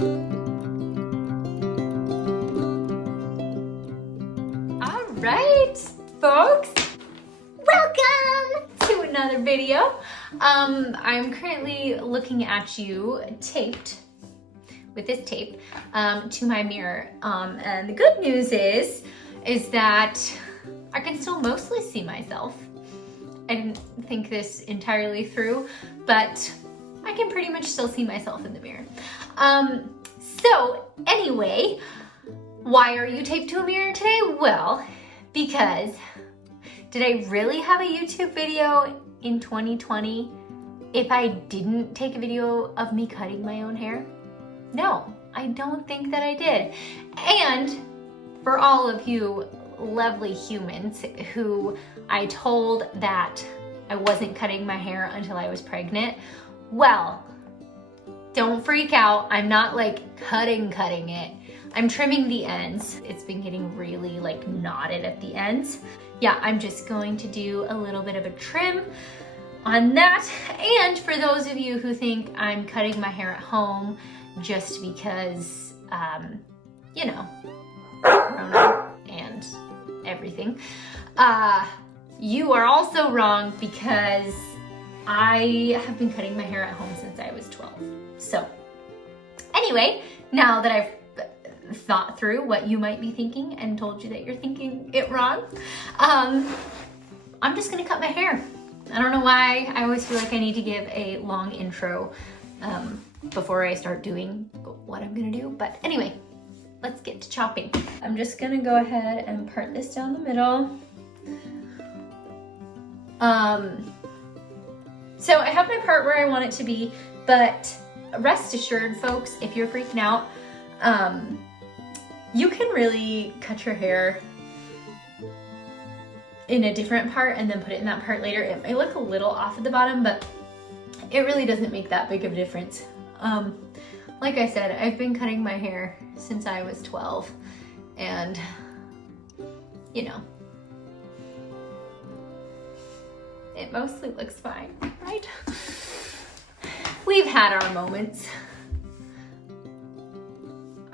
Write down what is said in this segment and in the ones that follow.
All right, folks, welcome to another video. I'm currently looking at you taped with this tape to my mirror, and the good news is that I can still mostly see myself. I didn't think this entirely through, but I can pretty much still see myself in the mirror. So anyway, why are you taped to a mirror today? Well, because did I really have a YouTube video in 2020 if I didn't take a video of me cutting my own hair? No, I don't think that I did. And for all of you lovely humans who I told that I wasn't cutting my hair until I was pregnant, well, don't freak out. I'm not like cutting it. I'm trimming the ends. It's been getting really like knotted at the ends. Yeah, I'm just going to do a little bit of a trim on that. And for those of you who think I'm cutting my hair at home just because, you know, Corona and everything, you are also wrong, because I have been cutting my hair at home since I was 12. So anyway, now that I've thought through what you might be thinking and told you that you're thinking it wrong, I'm just gonna cut my hair. I don't know why. I always feel like I need to give a long intro before I start doing what I'm gonna do. But anyway, let's get to chopping. I'm just gonna go ahead and part this down the middle. So I have my part where I want it to be, but rest assured, folks, if you're freaking out, you can really cut your hair in a different part and then put it in that part later. It may look a little off at the bottom, but it really doesn't make that big of a difference. Like I said, I've been cutting my hair since I was 12, and you know, it mostly looks fine, right? We've had our moments.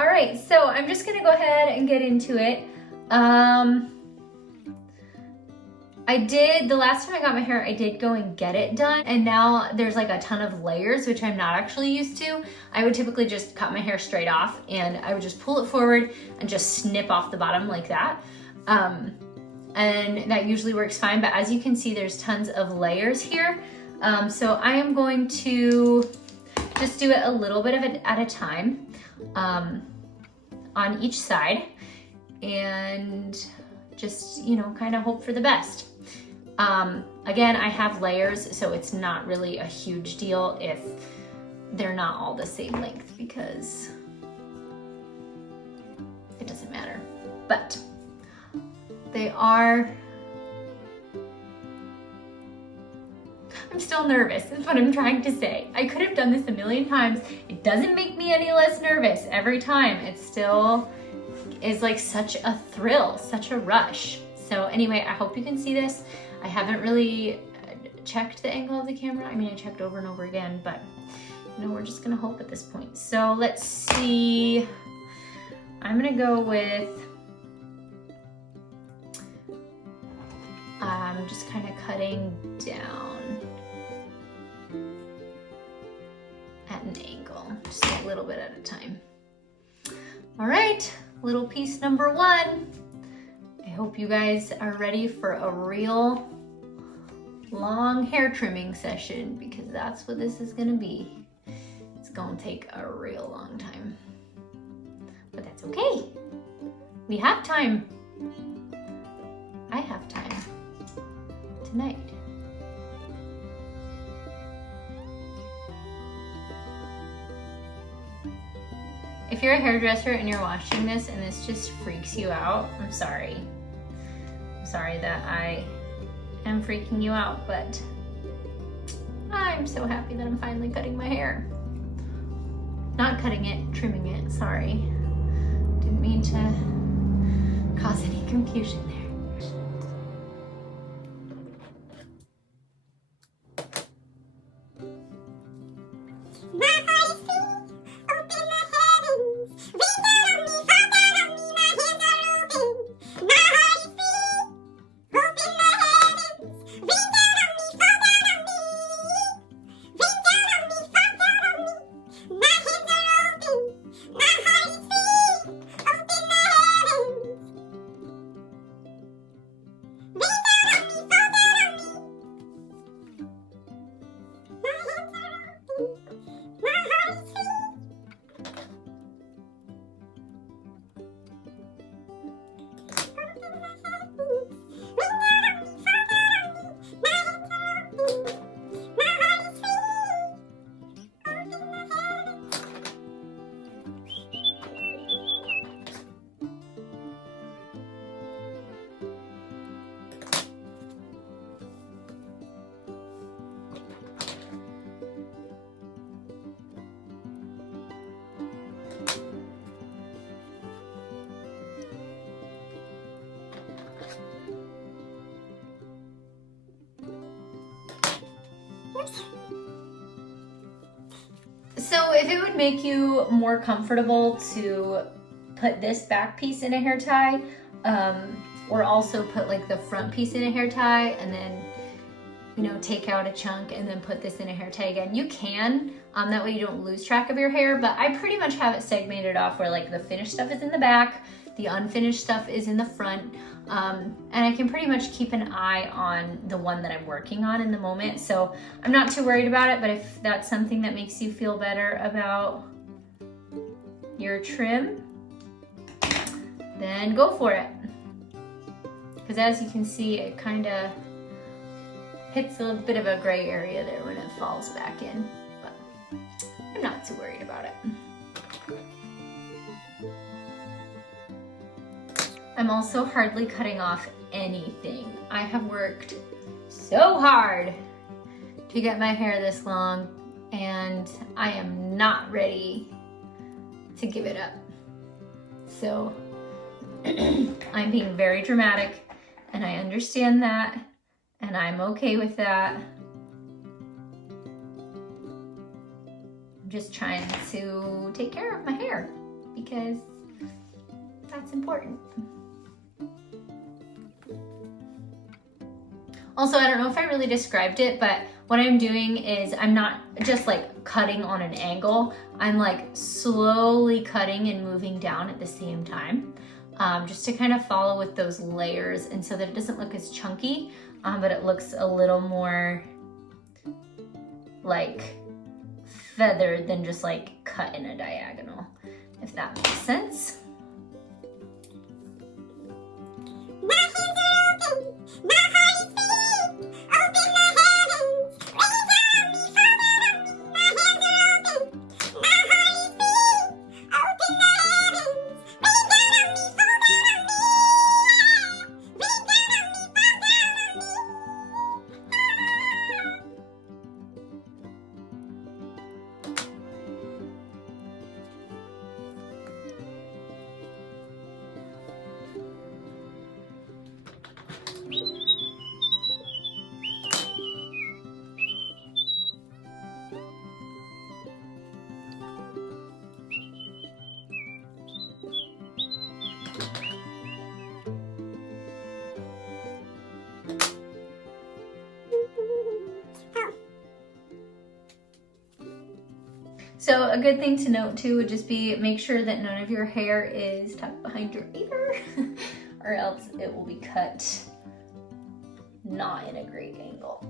All right, so I'm just gonna go ahead and get into it. The last time I got my hair, I did go and get it done, and now there's like a ton of layers, which I'm not actually used to. I would typically just cut my hair straight off, and I would just pull it forward and just snip off the bottom like that. And that usually works fine, but as you can see, there's tons of layers here. So I am going to just do it a little bit of it at a time on each side, and just, you know, kind of hope for the best. Again, I have layers, so it's not really a huge deal if they're not all the same length, because it doesn't matter. But they are, I'm still nervous, is what I'm trying to say. I could have done this a million times. It doesn't make me any less nervous every time. It still is like such a thrill, such a rush. So anyway, I hope you can see this. I haven't really checked the angle of the camera. I mean, I checked over and over again, but you know, we're just gonna hope at this point. So let's see. I'm gonna go with, I'm just kind of cutting down at an angle, just a little bit at a time. All right, little piece number one. I hope you guys are ready for a real long hair trimming session, because that's what this is gonna be. It's gonna take a real long time, but that's okay. We have time. I have time tonight. If you're a hairdresser and you're watching this and this just freaks you out, I'm sorry. I'm sorry that I am freaking you out, but I'm so happy that I'm finally cutting my hair. Not cutting it, trimming it, sorry. Didn't mean to cause any confusion there. So if it would make you more comfortable to put this back piece in a hair tie, or also put like the front piece in a hair tie and then, you know, take out a chunk and then put this in a hair tie again, you can. That way you don't lose track of your hair, but I pretty much have it segmented off where like the finished stuff is in the back, the unfinished stuff is in the front, and I can pretty much keep an eye on the one that I'm working on in the moment. So I'm not too worried about it, but if that's something that makes you feel better about your trim, then go for it. Because as you can see, it kind of hits a bit of a gray area there when it falls back in, but I'm not too worried about it. I'm also hardly cutting off anything. I have worked so hard to get my hair this long, and I am not ready to give it up. So I'm being very dramatic, and I understand that, and I'm okay with that. I'm just trying to take care of my hair because that's important. Also, I don't know if I really described it, but what I'm doing is I'm not just like cutting on an angle. I'm like slowly cutting and moving down at the same time, just to kind of follow with those layers, and so that it doesn't look as chunky, but it looks a little more like feathered than just like cut in a diagonal, if that makes sense. So a good thing to note too would just be make sure that none of your hair is tucked behind your ear or else it will be cut not in a great angle.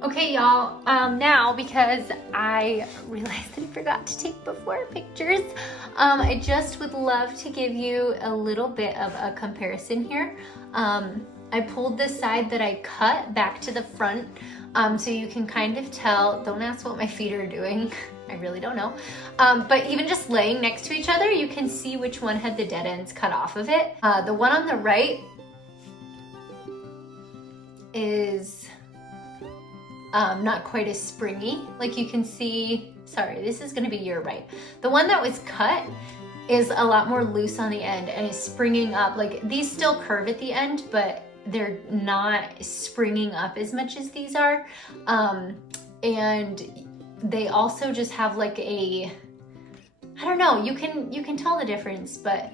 Okay, y'all, now because I realized that I forgot to take before pictures, I just would love to give you a little bit of a comparison here. I pulled the side that I cut back to the front, so you can kind of tell. Don't ask what my feet are doing. I really don't know. But even just laying next to each other, you can see which one had the dead ends cut off of it. The one on the right is not quite as springy. Like you can see, sorry, this is gonna be your right. The one that was cut is a lot more loose on the end and is springing up. Like these still curve at the end, but they're not springing up as much as these are. And they also just have like a, I don't know, you can tell the difference, but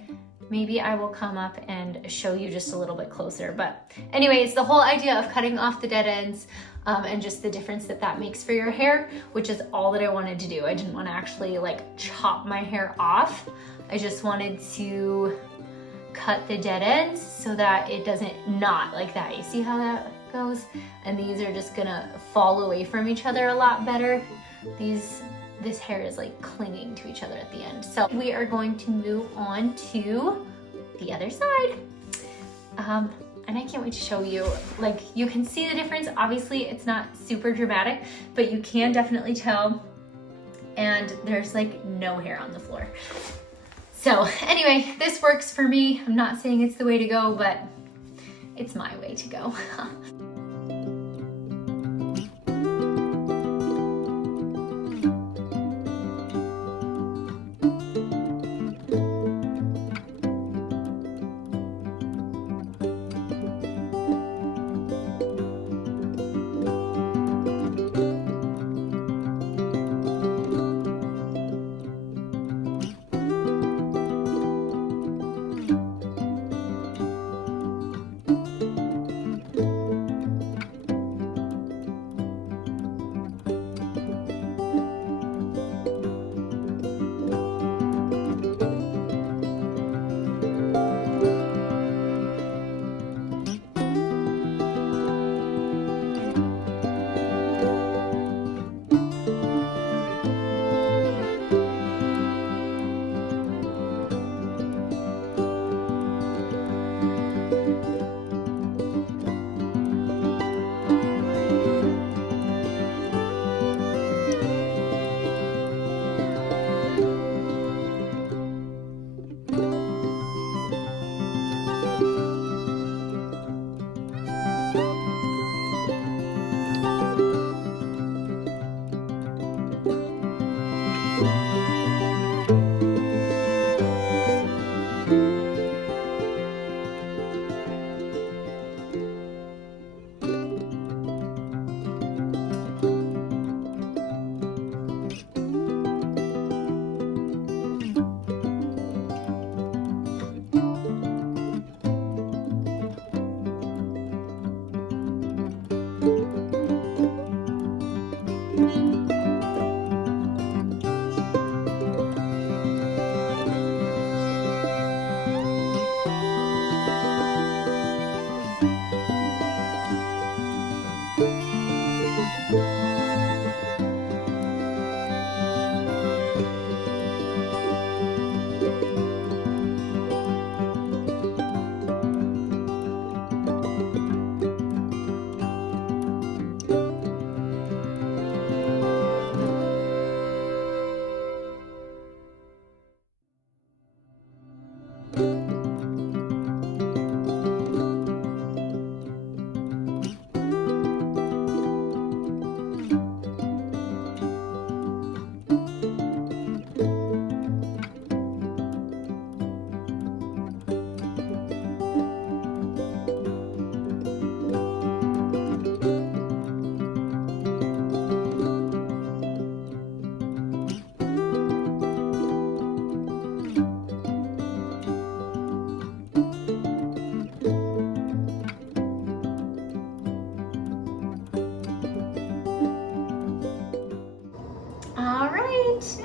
maybe I will come up and show you just a little bit closer. But anyways, the whole idea of cutting off the dead ends and just the difference that that makes for your hair, which is all that I wanted to do. I didn't want to actually like chop my hair off. I just wanted to cut the dead ends so that it doesn't knot like that. You see how that goes? And these are just gonna fall away from each other a lot better. This hair is like clinging to each other at the end. So we are going to move on to the other side. And I can't wait to show you, like you can see the difference. Obviously it's not super dramatic, but you can definitely tell. And there's like no hair on the floor. So anyway, this works for me. I'm not saying it's the way to go, but it's my way to go.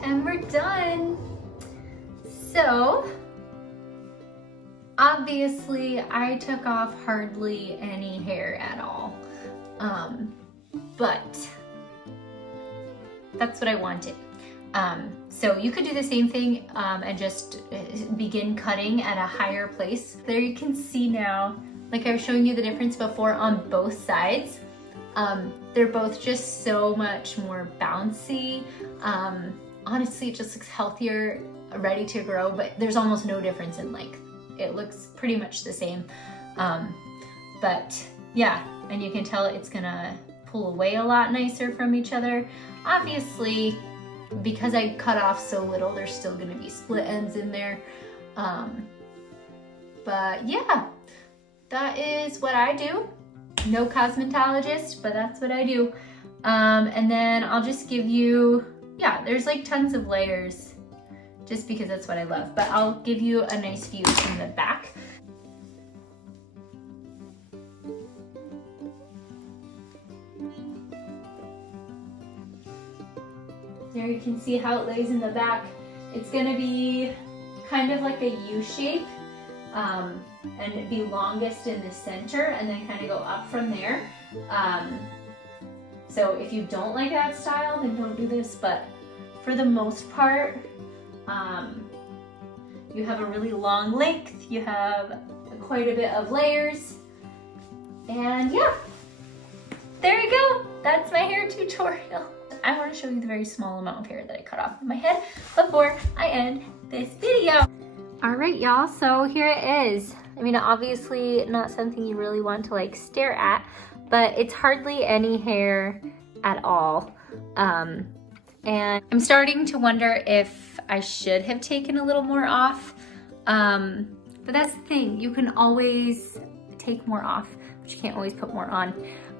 And we're done. So obviously I took off hardly any hair at all, but that's what I wanted. So you could do the same thing and just begin cutting at a higher place. There you can see now, like I was showing you the difference before on both sides. They're both just so much more bouncy. Honestly, it just looks healthier, ready to grow, but there's almost no difference in length. It looks pretty much the same. But yeah, and you can tell it's gonna pull away a lot nicer from each other. Obviously, because I cut off so little, there's still gonna be split ends in there. But yeah, that is what I do. No cosmetologist, but that's what I do. And then I'll just give you, yeah, there's like tons of layers just because that's what I love, but I'll give you a nice view from the back. There you can see how it lays in the back. It's gonna be kind of like a U shape, and it'd be longest in the center and then kind of go up from there. So if you don't like that style, then don't do this, but for the most part, you have a really long length, you have quite a bit of layers, and yeah, there you go. That's my hair tutorial. I want to show you the very small amount of hair that I cut off my head before I end this video. All right, y'all, so here it is. I mean, obviously not something you really want to like stare at, but it's hardly any hair at all. And I'm starting to wonder if I should have taken a little more off. But that's the thing, you can always take more off, but you can't always put more on.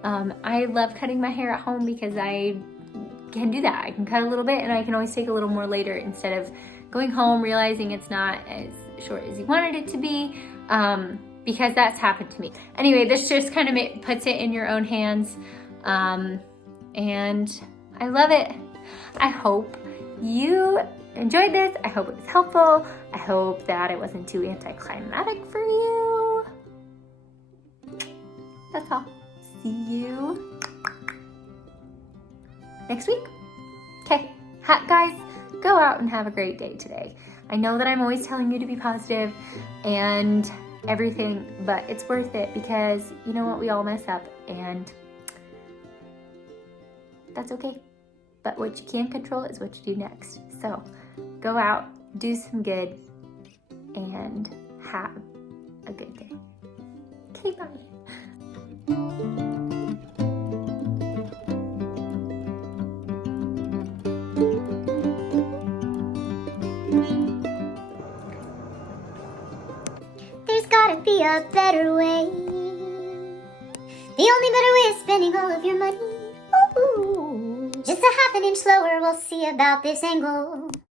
I love cutting my hair at home because I can do that. I can cut a little bit and I can always take a little more later instead of going home realizing it's not as short as you wanted it to be, because that's happened to me. Anyway, this just kind of puts it in your own hands, and I love it. I hope you enjoyed this. I hope it was helpful. I hope that it wasn't too anticlimactic for you. That's all. See you next week. Okay, guys, go out and have a great day today. I know that I'm always telling you to be positive and everything, but it's worth it because you know what, we all mess up and that's okay. But what you can control is what you do next. So go out, do some good, and have a good day. Okay, bye. There's gotta be a better way. The only better way is spending all of your money. Ooh. Just a half an inch slower, we'll see about this angle.